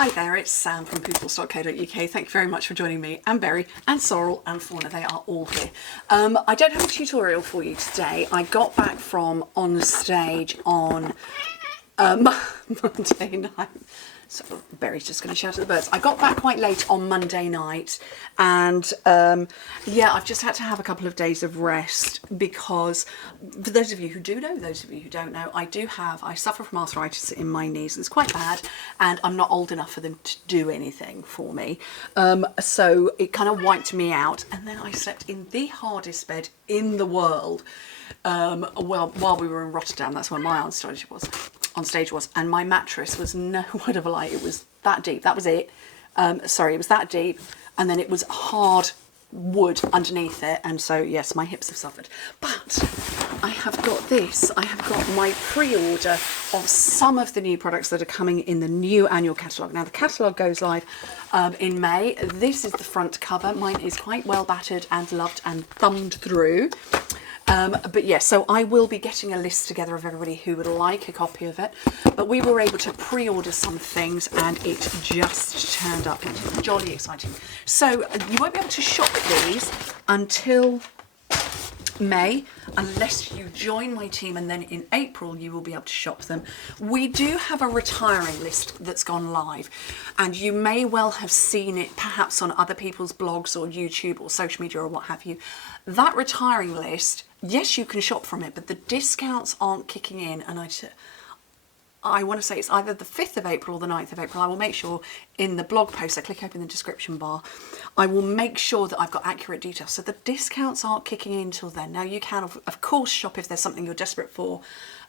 Hi there, it's Sam from Pootles.co.uk. Thank you very much for joining me, and Berry, and Sorrel, and Fauna. They are all here. I don't have a tutorial for you today. I got back from on stage on Monday night. So Berry's just going to shout at the birds. I got back quite late on Monday night, and yeah, I've just had to have a couple of days of rest because, for those of you who do know, those of you who don't know, I suffer from arthritis in my knees. It's quite bad, and I'm not old enough for them to do anything for me. So it kind of wiped me out, and then I slept in the hardest bed in the world. Well, while we were in Rotterdam, that's where my on stage was, and my mattress was no word of a lie. It was that deep. That was it. Sorry, it was that deep, and then it was hard wood underneath it, and so yes, my hips have suffered. But I have got this. I have got my pre-order of some of the new products that are coming in the new annual catalogue. Now the catalogue goes live in May. This is the front cover. Mine is quite well battered and loved and thumbed through. But yes, so I will be getting a list together of everybody who would like a copy of it. But we were able to pre-order some things, and it just turned up. It's jolly exciting. So you won't be able to shop these until May, unless you join my team, and then in April you will be able to shop them. We do have a retiring list that's gone live, and you may well have seen it perhaps on other people's blogs or YouTube or social media or what have you. That retiring list, yes, you can shop from it, but the discounts aren't kicking in, and I want to say it's either the 5th of April or the 9th of April. I will make sure in the blog post, I click open the description bar, I will make sure that I've got accurate details. So the discounts aren't kicking in until then. Now you can, of course, shop if there's something you're desperate for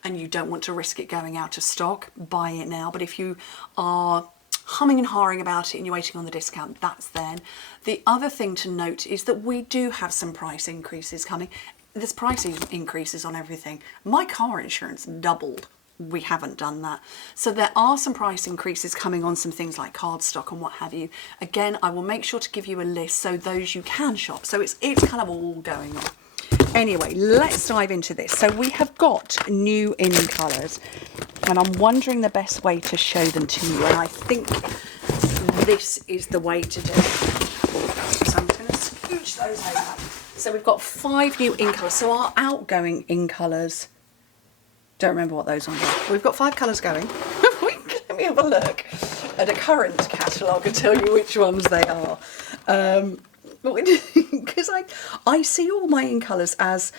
and you don't want to risk it going out of stock, buy it now. But if you are humming and hawing about it and you're waiting on the discount, that's then. The other thing to note is that we do have some price increases coming. There's price increases on everything. My car insurance doubled. We haven't done that. So there are some price increases coming on some things like cardstock and what have you. Again, I will make sure to give you a list so those you can shop. So it's kind of all going on. Anyway, let's dive into this. So we have got new in colours, and I'm wondering the best way to show them to you. And I think this is the way to do it. So I'm going to scooch those over. So we've got 5 new in colours. So our outgoing in colours, don't remember what those ones are. We've got 5 colours going. Let me have a look at a current catalogue and tell you which ones they are. Because I see all my in colours as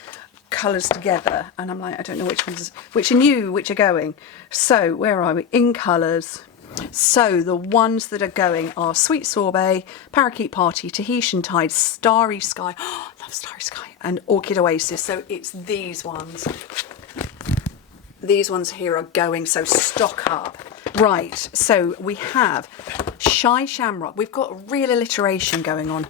colours together, and I'm like, I don't know which are new, which are going. So where are we? In colours. So the ones that are going are Sweet Sorbet, Parakeet Party, Tahitian Tide, Starry Sky, oh, I love Starry Sky, and Orchid Oasis. So it's these ones. These ones here are going, so stock up. Right, so we have Shy Shamrock. We've got real alliteration going on,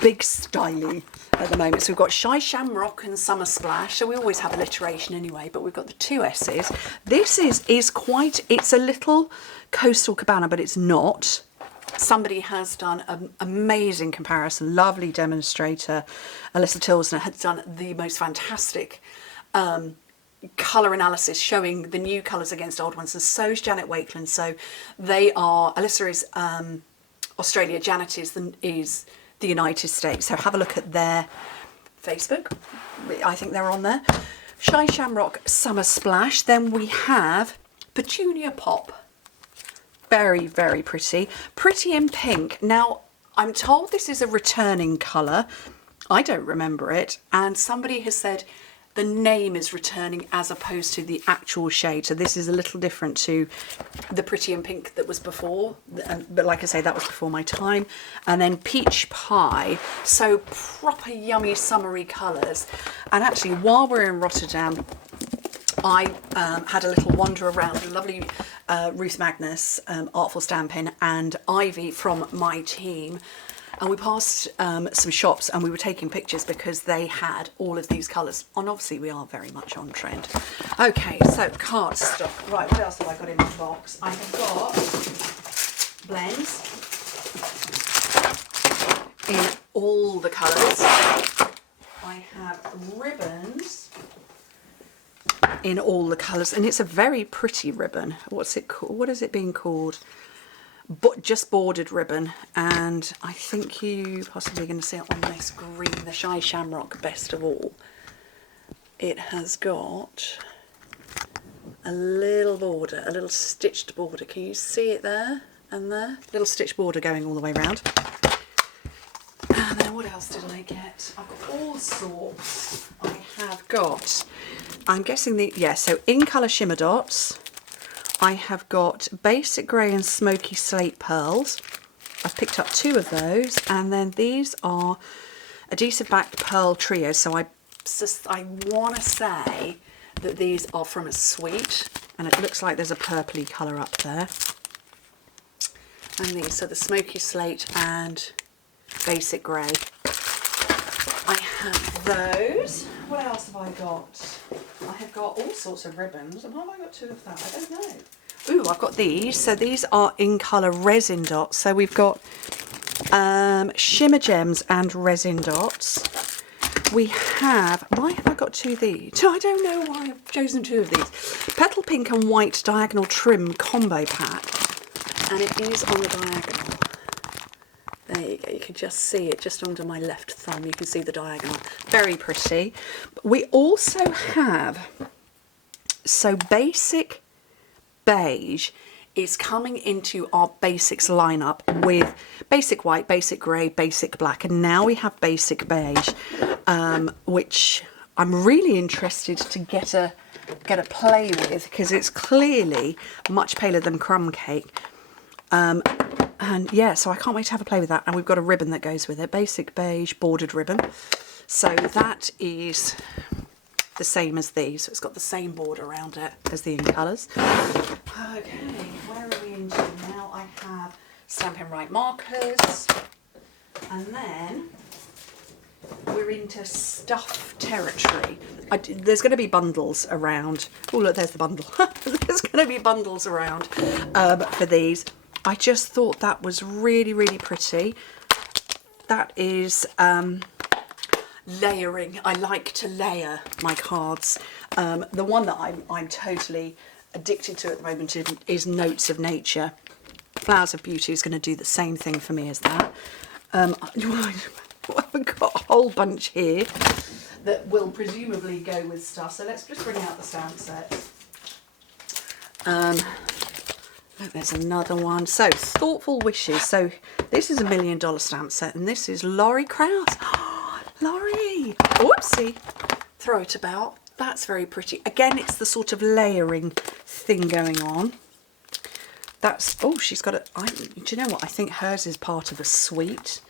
big styly at the moment. So we've got Shy Shamrock and Summer Splash. So we always have alliteration anyway, but we've got the 2 S's. This is quite, it's a little Coastal Cabana, but it's not. Somebody has done an amazing comparison. Lovely demonstrator, Alyssa Tilsner, has done the most fantastic colour analysis showing the new colours against old ones, and so is Janet Wakeland. So they are, Alyssa is Australia, Janet is the United States. So have a look at their Facebook. I think they're on there. Shy Shamrock, Summer Splash. Then we have Petunia Pop. Very, very pretty. Pretty in pink. Now, I'm told this is a returning colour. I don't remember it. And somebody has said the name is returning as opposed to the actual shade. So this is a little different to the Pretty in Pink that was before. But like I say, that was before my time. And then Peach Pie. So proper yummy summery colours. And actually, while we're in Rotterdam, I had a little wander around. Lovely Ruth Magnus, Artful Stampin, and Ivy from my team. And we passed some shops, and we were taking pictures because they had all of these colours. And obviously we are very much on trend. Okay, so cardstock. Right, what else have I got in my box? I have got blends in all the colours. I have ribbons in all the colours, and it's a very pretty ribbon. What's it called? What is it being called? just bordered ribbon, and I think you possibly going to see it on this green, the Shy Shamrock best of all. It has got a little border, a little stitched border. Can you see it there and there? Little stitched border going all the way around. And then what else did I get? I've got all sorts. I have got, I'm guessing so in colour shimmer dots. I have got basic grey and smoky slate pearls. I've picked up 2 of those, and then these are adhesive backed pearl trio. So I want to say that these are from a suite, and it looks like there's a purpley colour up there. And these are the smoky slate and basic grey. I have those. What else have I got? I have got all sorts of ribbons. And why have I got 2 of that? I don't know. Ooh, I've got these. So these are in colour resin dots. So we've got shimmer gems and resin dots. We have, why have I got 2 of these? I don't know why I've chosen 2 of these. Petal pink and white diagonal trim combo pack. And it is on the diagonal. There you go, you can just see it just under my left thumb. You can see the diagonal. Very pretty. We also have, so basic beige is coming into our basics lineup with basic white, basic grey, basic black, and now we have basic beige, which I'm really interested to get a play with, because it's clearly much paler than crumb cake. And yeah, so I can't wait to have a play with that. And we've got a ribbon that goes with it, basic beige bordered ribbon. So that is the same as these. So it's got the same border around it as the in colours. Okay, where are we into now? I have Stampin' Right markers. And then we're into stuff territory. There's going to be bundles around. Oh, look, there's the bundle. There's going to be bundles around for these. I just thought that was really, really pretty. That is layering. I like to layer my cards. The one that I'm totally addicted to at the moment is Notes of Nature. Flowers of Beauty is going to do the same thing for me as that. I've got a whole bunch here that will presumably go with stuff. So let's just bring out the stamp set. Look, there's another one. So, Thoughtful Wishes. So, this is a $1 million stamp set, and this is Laurie Krause. Laurie! Whoopsie! Throw it about. That's very pretty. Again, it's the sort of layering thing going on. That's, oh, she's got a, do you know what? I think hers is part of a suite.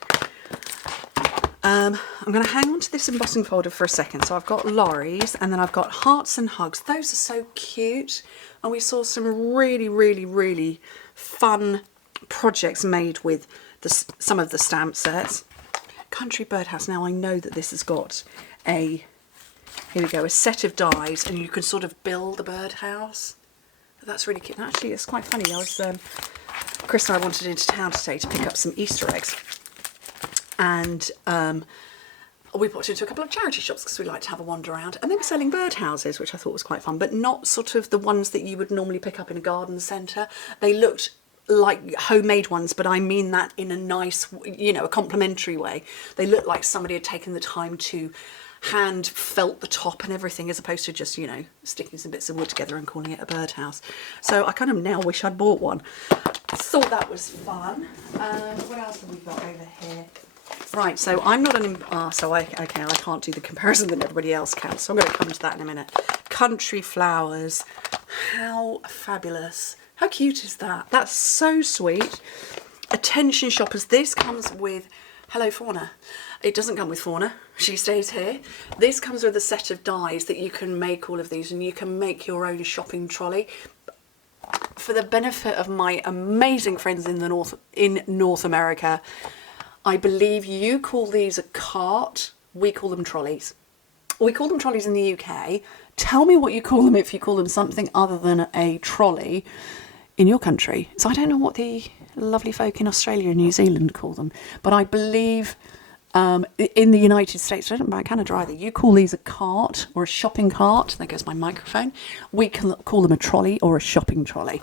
I'm going to hang on to this embossing folder for a second. So I've got Laurie's, and then I've got Hearts and Hugs. Those are so cute. And we saw some really, really, really fun projects made with some of the stamp sets. Country Birdhouse. Now I know that this has got a, here we go, a set of dies, and you can sort of build a birdhouse. That's really cute. And actually, it's quite funny. I was, Chris and I wanted into town today to pick up some Easter eggs. And we popped into a couple of charity shops because we like to have a wander around, and they were selling birdhouses, which I thought was quite fun, but not sort of the ones that you would normally pick up in a garden centre. They looked like homemade ones, but I mean that in a nice, you know, a complimentary way. They looked like somebody had taken the time to hand felt the top and everything, as opposed to just, you know, sticking some bits of wood together and calling it a birdhouse. So I kind of now wish I'd bought one. Thought that was fun. What else have we got over here? Right, so I'm not an, okay, I can't do the comparison that everybody else can, so I'm going to come to that in a minute. Country Flowers, how fabulous. How cute is that? That's so sweet. Attention shoppers, this comes with, hello Fauna. It doesn't come with Fauna, she stays here. This comes with a set of dies that you can make all of these, and you can make your own shopping trolley. For the benefit of my amazing friends in North America, I believe you call these a cart, we call them trolleys. We call them trolleys in the UK. Tell me what you call them if you call them something other than a trolley in your country. So I don't know what the lovely folk in Australia and New Zealand call them, but I believe in the United States, I don't know about Canada either, you call these a cart or a shopping cart. There goes my microphone. We can call them a trolley or a shopping trolley.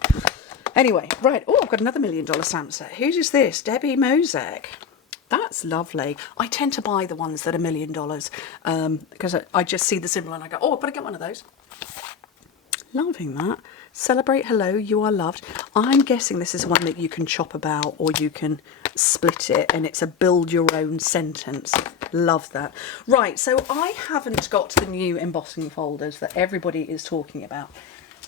Anyway, right. Oh, I've got another $1 million stamp set. Whose is this? Debbie Mozek. That's lovely. I tend to buy the ones that are $1 million because I just see the symbol and I go, oh, I've got to get one of those. Loving that. Celebrate, hello, you are loved. I'm guessing this is one that you can chop about or you can split it, and it's a build your own sentence. Love that. Right, so I haven't got the new embossing folders that everybody is talking about.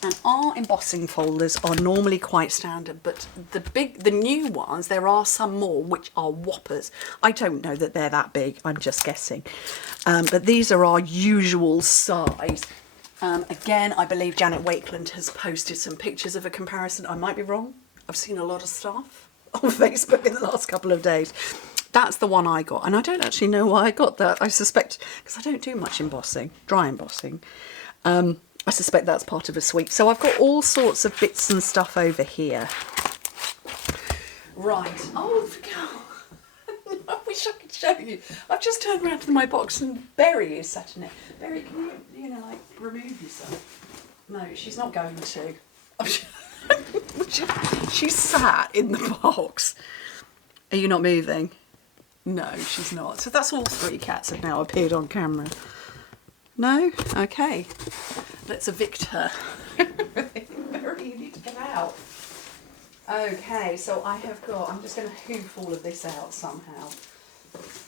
And our embossing folders are normally quite standard, but the new ones, there are some more which are whoppers. I don't know that they're that big, I'm just guessing. But these are our usual size. Again, I believe Janet Wakeland has posted some pictures of a comparison. I might be wrong. I've seen a lot of stuff on Facebook in the last couple of days. That's the one I got, and I don't actually know why I got that. I suspect, because I don't do much embossing, dry embossing. I suspect that's part of a suite. So I've got all sorts of bits and stuff over here. Right. Oh, I wish I could show you. I've just turned around to my box and Berry is sat in it. Berry, can you know, like, remove yourself? No, she's not going to. She's sat in the box. Are you not moving? No, she's not. So that's all 3 cats have now appeared on camera. No? Okay. Let's evict her. Berry, you need to get out. Okay, so I have got, I'm just going to hoof all of this out somehow,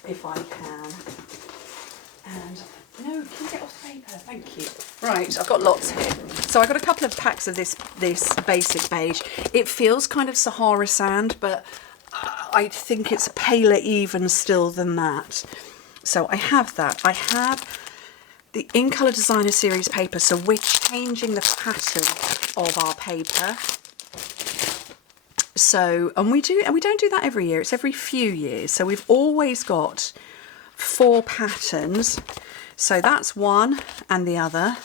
if I can. And, no, can you get off the paper? Thank you. Right, I've got lots here. So I got a couple of packs of this basic beige. It feels kind of Sahara sand, but I think it's paler even still than that. So I have that. I have the In Colour Designer Series paper, so we're changing the pattern of our paper. So, and we don't do that every year, it's every few years. So we've always got 4 patterns. So that's one and the other.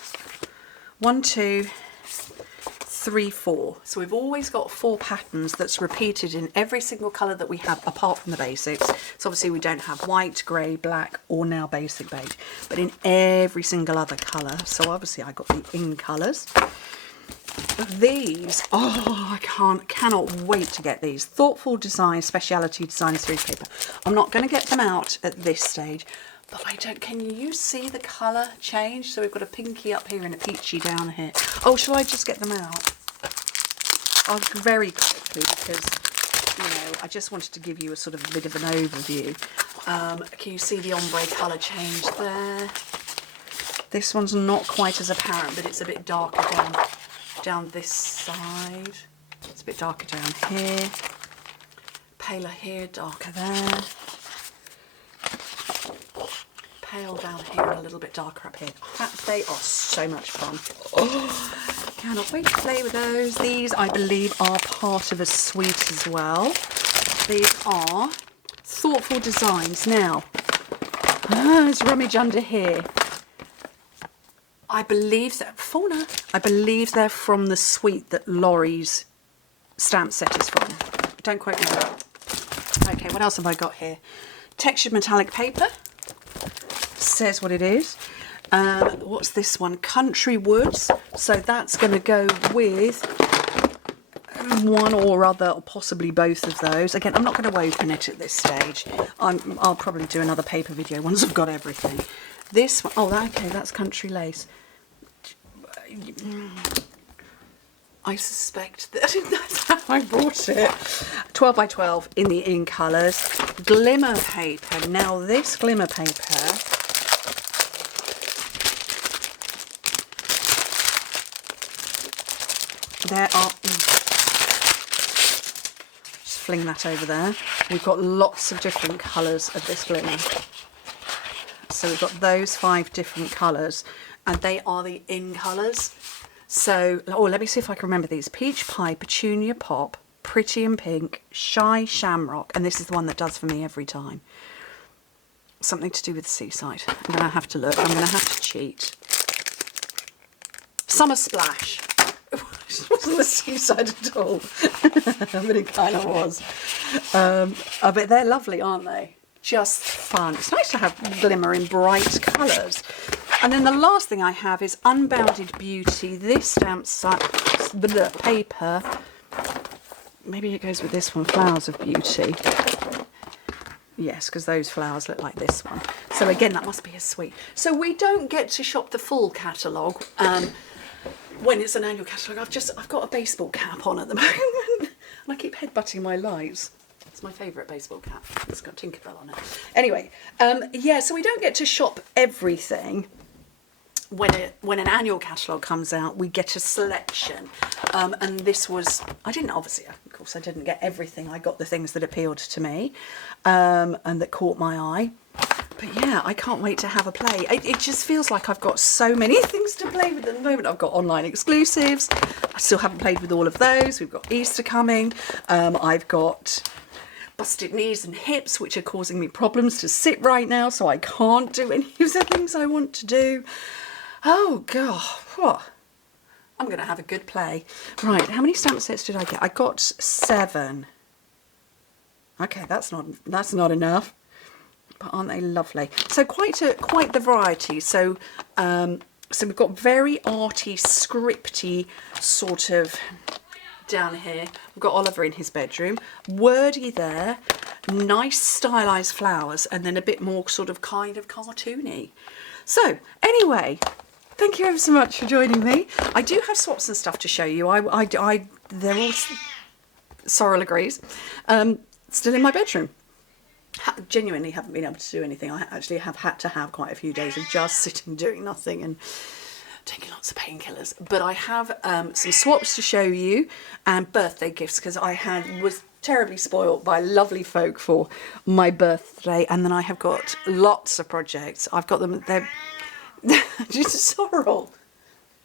1, 2, 3, 4. So we've always got 4 patterns that's repeated in every single colour that we have, apart from the basics. So obviously we don't have white, grey, black, or now basic beige, but in every single other colour. So obviously I got the In Colours. These, oh, I cannot wait to get these. Thoughtful Design Speciality Designer Series paper. I'm not going to get them out at this stage, but can you see the colour change? So we've got a pinky up here and a peachy down here. Oh, shall I just get them out? I'll very quickly, because, you know, I just wanted to give you a sort of a bit of an overview. Can you see the ombre colour change there? This one's not quite as apparent, but it's a bit darker down this side. It's a bit darker down here. Paler here, darker there. Pale down here and a little bit darker up here. They are so much fun. Oh, cannot wait to play with those. These, I believe, are part of a suite as well. These are Thoughtful Designs. Now, let's rummage under here. I believe that Fauna. I believe they're from the suite that Laurie's stamp set is from. Don't quote me on that. Okay, what else have I got here? Textured metallic paper. Says what it is. What's this one? Country Woods. So that's going to go with one or other, or possibly both of those. Again, I'm not going to open it at this stage. I'll probably do another paper video once I've got everything. This one, oh, okay, that's Country Lace. I suspect that that's how I bought it. 12 by 12 in the In Colours. Glimmer paper. Now this glimmer paper, there are, just fling that over there. We've got lots of different colours of this glimmer. So we've got those 5 different colours, and they are the In Colours. So, oh, let me see if I can remember these. Peach Pie, Petunia Pop, Pretty and Pink, Shy Shamrock, and this is the one that does for me every time. Something to do with the seaside. I'm going to have to look. I'm going to have to cheat. Summer Splash. It wasn't the seaside at all, but it kind of was. But they're lovely, aren't they? Just fun. It's nice to have glimmer in bright colours. And then the last thing I have is Unbounded Beauty. This stamp paper maybe it goes with this one, Flowers of Beauty. Yes, because those flowers look like this one. So again, that must be a sweet. So we don't get to shop the full catalogue when it's an annual catalogue. I've got a baseball cap on at the moment, and I keep headbutting my lights. It's my favourite baseball cap. It's got Tinkerbell on it. Anyway, yeah, so we don't get to shop everything. When an annual catalogue comes out, we get a selection, and this was, I didn't get everything. I got the things that appealed to me and that caught my eye. But yeah, I can't wait to have a play. It just feels like I've got so many things to play with at the moment. I've got online exclusives. I still haven't played with all of those. We've got Easter coming. I've got busted knees and hips, which are causing me problems to sit right now, so I can't do any of the things I want to do. Oh God, what? I'm going to have a good play. Right, how many stamp sets did I get? I got 7. Okay, that's not enough. But aren't they lovely? So quite the variety. So so we've got very arty, scripty sort of down here. We've got Oliver in his bedroom. Wordy there. Nice stylized flowers, and then a bit more sort of kind of cartoony. So anyway, thank you ever so much for joining me. I do have swaps and stuff to show you. They're all, Sorrel agrees, still in my bedroom. Genuinely haven't been able to do anything. I actually have had to have quite a few days of just sitting doing nothing and taking lots of painkillers. But I have some swaps to show you and birthday gifts, because I was terribly spoiled by lovely folk for my birthday, and then I have got lots of projects. I've got them. They're just Sorrel.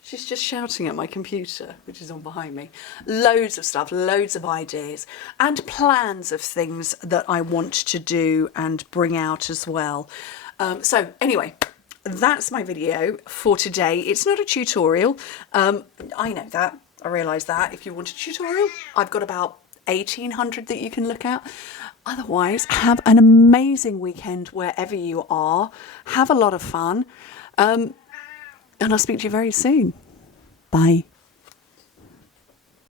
She's just shouting at my computer, which is on behind me. Loads of stuff, loads of ideas, and plans of things that I want to do and bring out as well. So anyway, that's my video for today. It's not a tutorial. I know that. I realise that. If you want a tutorial, I've got about 1,800 that you can look at. Otherwise, have an amazing weekend wherever you are. Have a lot of fun. And I'll speak to you very soon. Bye.